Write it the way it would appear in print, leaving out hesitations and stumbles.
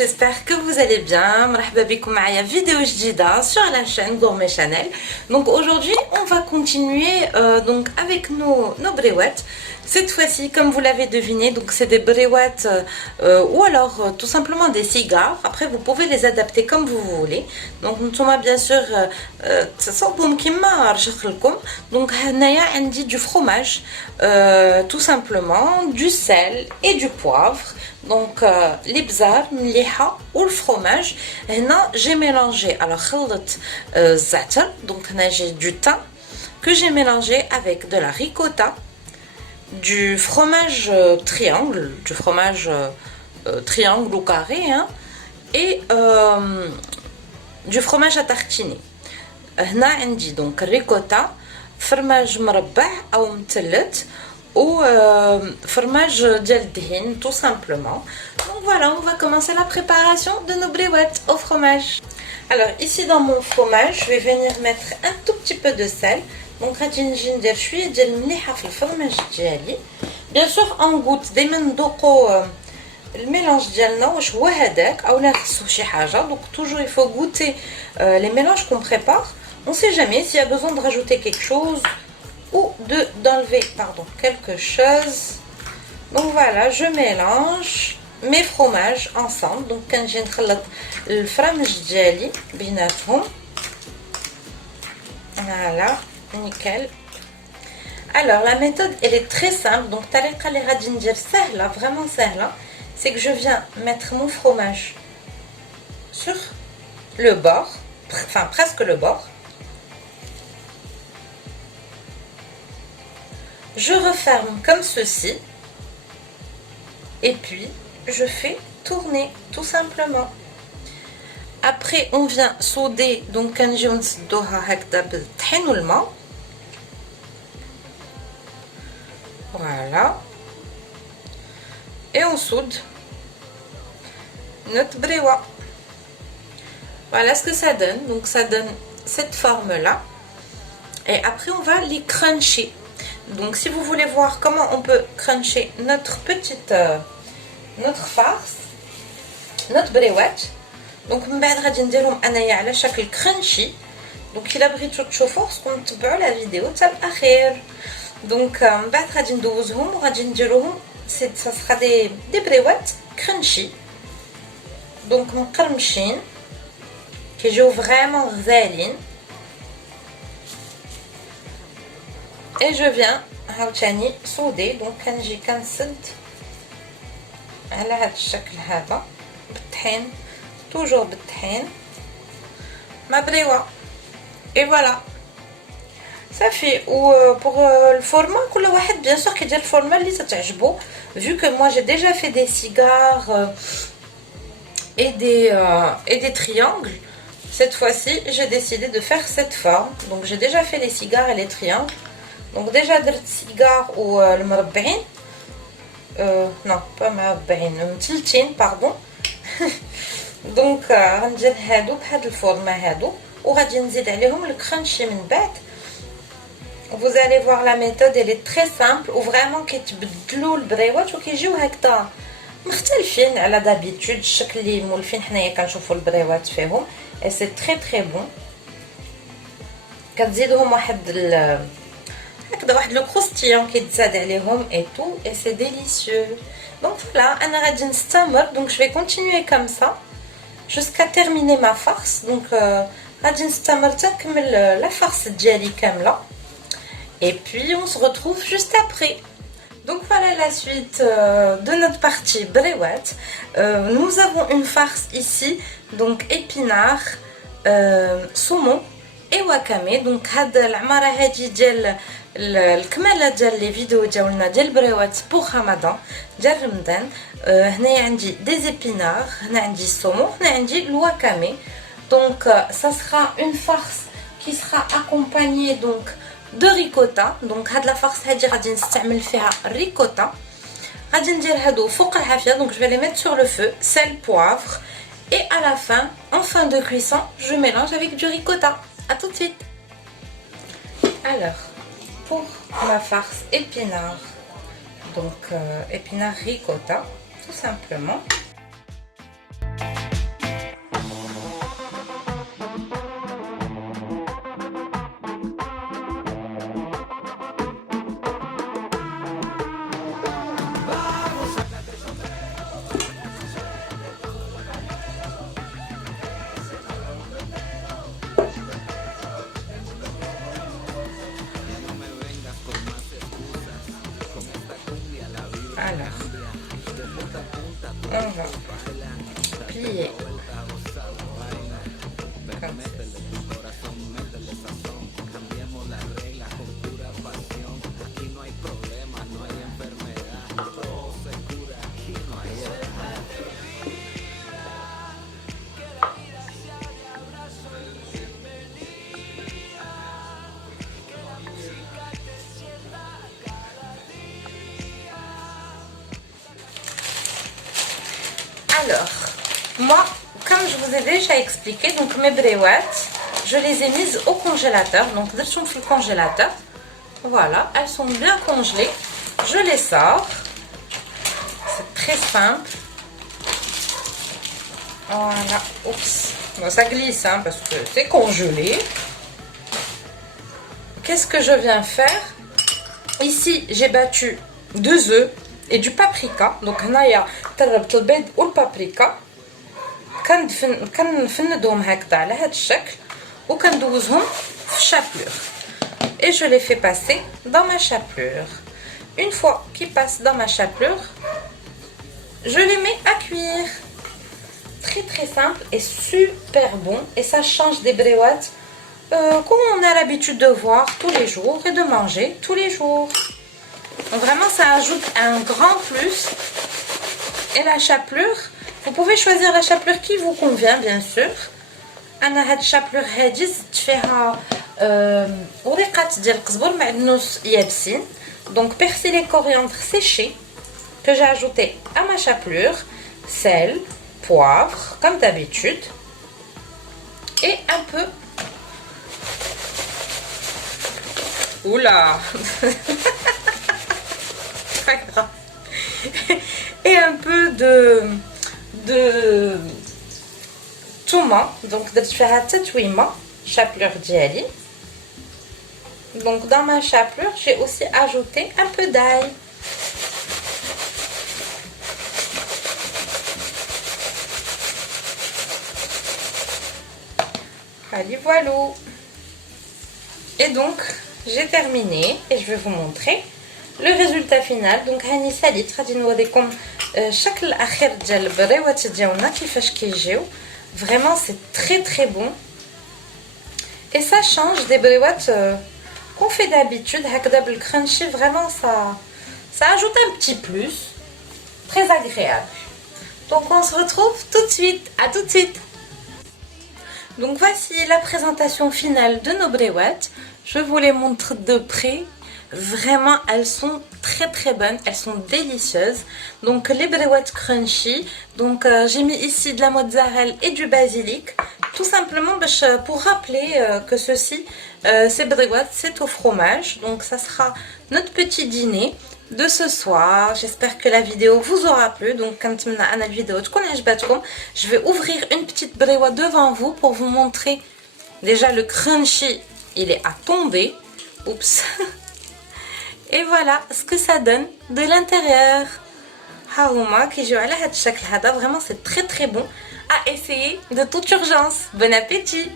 j'espère que vous allez bien. مرحبا بكم معايا vidéo جديدة sur la chaîne Gourmet Chanel. Donc aujourd'hui, on va continuer donc avec nos bréouettes. Cette fois-ci, comme vous l'avez deviné, donc c'est des bréouettes ou alors tout simplement des cigares. Après, vous pouvez les adapter comme vous voulez. Donc nous sommes bien sûr تصاوبهم كيما رشق لكم. Donc هنايا عندي du fromage, tout simplement, du sel et du poivre. Donc les bzar, mliha ou le fromage. Là, j'ai mélangé alors خلط za'atar. Donc là j'ai du thym que j'ai mélangé avec de la ricotta, du fromage triangle, du fromage triangle ou carré, hein, et du fromage à tartiner. هنا عندي donc ricotta, fromage مربع أو متلت ou fromage ديال الدهين tout simplement. Donc voilà, on va commencer la préparation de nos bréouettes au fromage. Alors ici dans mon fromage, je vais venir mettre un tout petit peu de sel. Donc غادي نجي ندير شويه ديال المليحه في الفرماج ديالي. Bien sûr en goutte دائما ندوقوا الميلانج ديالنا واش هو هذاك اولا خصو شي حاجه. Donc toujours il faut goûter les mélanges qu'on prépare. On sait jamais s'il y a besoin de rajouter quelque chose ou d'enlever quelque chose. Donc voilà, je mélange mes fromages ensemble. Donc quand j'ai نخلط الفرماج ديالي بيناتهم. Voilà, nickel. Alors la méthode elle est très simple. Donc الطريقه اللي غادي ندير سهله, vraiment سهله, c'est que je viens mettre mon fromage sur le bord, enfin presque le bord. Je referme comme ceci et puis je fais tourner tout simplement. Après on vient souder, donc كنجيو نسدوها هكذا بالطحين والماء. Voilà, et on soude notre bréoua. Voilà ce que ça donne. Donc ça donne cette forme là et après on va les cruncher. Donc si vous voulez voir comment on peut cruncher notre petite notre farce, notre bréouette, donc من بعد غادي نديرهم انايا على شكل كرانشي. donc الا بغيتو تشوفوا خصكم تتبعوا لا فيديو حتى الاخير. donc من بعد غادي ندوزهم وغادي نديروهم ça sera des bréouettes crunchy, donc مقرمشين كيجيو vraiment غزالين. et je viens عاوتاني souder. donc كنجي كنسد على هذا الشكل هذا بالطحين, toujours بالطحين ma bréoua. et voilà, ça fait. ou pour le format كل واحد bien sûr كيدير الفورما اللي تعجبو. vu que moi j'ai déjà fait des cigares et des triangles, cette fois-ci j'ai décidé de faire cette forme. donc j'ai déjà fait les cigares et les triangles. donc déjà درت cigare ou المربعين, non pas مربعين, متلتين pardon. donc غندير هادو بهاد الفورما هادو وغادي نزيد عليهم الكرانشي من بعد. vous allez voir la méthode elle est très simple ou vraiment كيتبدلوا البريوات وكيجيو هكذا مختلفين على دابيتود الشكل اللي مولفين حنايا كنشوفوا البريوات فيهم. et c'est très très bon. كتزيدهم واحد هكذا واحد لو كروستيون كيتزاد عليهم et tout, et c'est délicieux. donc voilà, انا غادي نستمر. donc je vais continuer comme ça jusqu'à terminer ma farce. donc غادي نستمر تنكمل la farce ديالي كامله et puis on se retrouve juste après. donc voilà la suite de notre partie bréouette. Nous avons une farce ici, donc épinards, saumon et wakame. donc هاد العماره هادي ديال الكماله ديال لي فيديو ديالنا ديال البريوات pour رمضان ديال رمضان. هنايا عندي des épinards, هنا عندي الصومون, هنا عندي الوakame. donc ça sera une farce qui sera accompagnée donc de ricotta. donc هاد لا farce هادي غادي نستعمل فيها الريكوتا. غادي ندير هادو فوق الحافيه. donc je vais les mettre sur le feu, sel, poivre, et à la fin, en fin de cuisson, je mélange avec du ricotta. à tout de suite. alors pour ma farce épinard, donc épinard ricotta tout simplement. plier. Alors, moi, comme je vous ai déjà expliqué, donc mes bréouettes, je les ai mises au congélateur. Donc, elles sont dans le congélateur. Voilà, elles sont bien congelées. Je les sors. C'est très simple. Voilà, oups. Bon, ça glisse hein, parce que c'est congelé. Qu'est-ce que je viens faire? Ici, j'ai battu 2 œufs et du paprika. Donc, هنايا طربت البيض والبابريكا. كنفندهم هكذا على هذا الشكل وكندوزهم في الشابلور. Et je les fais passer dans ma chapelure. Une fois qu'ils passent dans ma chapelure, je les mets à cuire. Très très simple et super bon. Et ça change des bréouettes comme on a l'habitude de voir tous les jours et de manger tous les jours. Donc vraiment ça ajoute un grand plus. Et la chapelure, vous pouvez choisir la chapelure qui vous convient bien sûr. أنا هاد الشابلور هادي زدت فيها ورقات ديال القزبر معدنوس يابسين. Donc persil et coriandre séché que j'ai ajouté à ma chapelure, sel, poivre comme d'habitude et un peu oula pas grave et un peu de تومه. Donc درت فيها تتويمه chapelure ديالي. Donc dans ma chapelure, j'ai aussi ajouté un peu d'ail. Allez, voilà. Et donc, j'ai terminé et je vais vous montrer le résultat final. Donc, هاني ساليت غادي نوريكم الشكل الاخير ديال البريوات ديالنا كيفاش كيجيو. Vraiment, c'est très très bon. Et ça change des bréouettes qu'on fait d'habitude. هكذا بالcrunchy, vraiment ça ajoute un petit plus. Très agréable. Donc on se retrouve tout de suite. À tout de suite. Donc voici la présentation finale de nos bréouettes. Je vous les montre de près. Vraiment, elles sont très très bonnes, elles sont délicieuses. Donc les bréouettes crunchy. Donc j'ai mis ici de la mozzarella et du basilic. Tout simplement pour rappeler que ces bréouettes, c'est au fromage. Donc ça sera notre petit dîner de ce soir. J'espère que la vidéo vous aura plu. Donc je vais ouvrir une petite bréouette devant vous pour vous montrer. Déjà le crunchy, il est à tomber. Oups. Et voilà ce que ça donne de l'intérieur. Vraiment c'est très très bon à essayer de toute urgence. Bon appétit.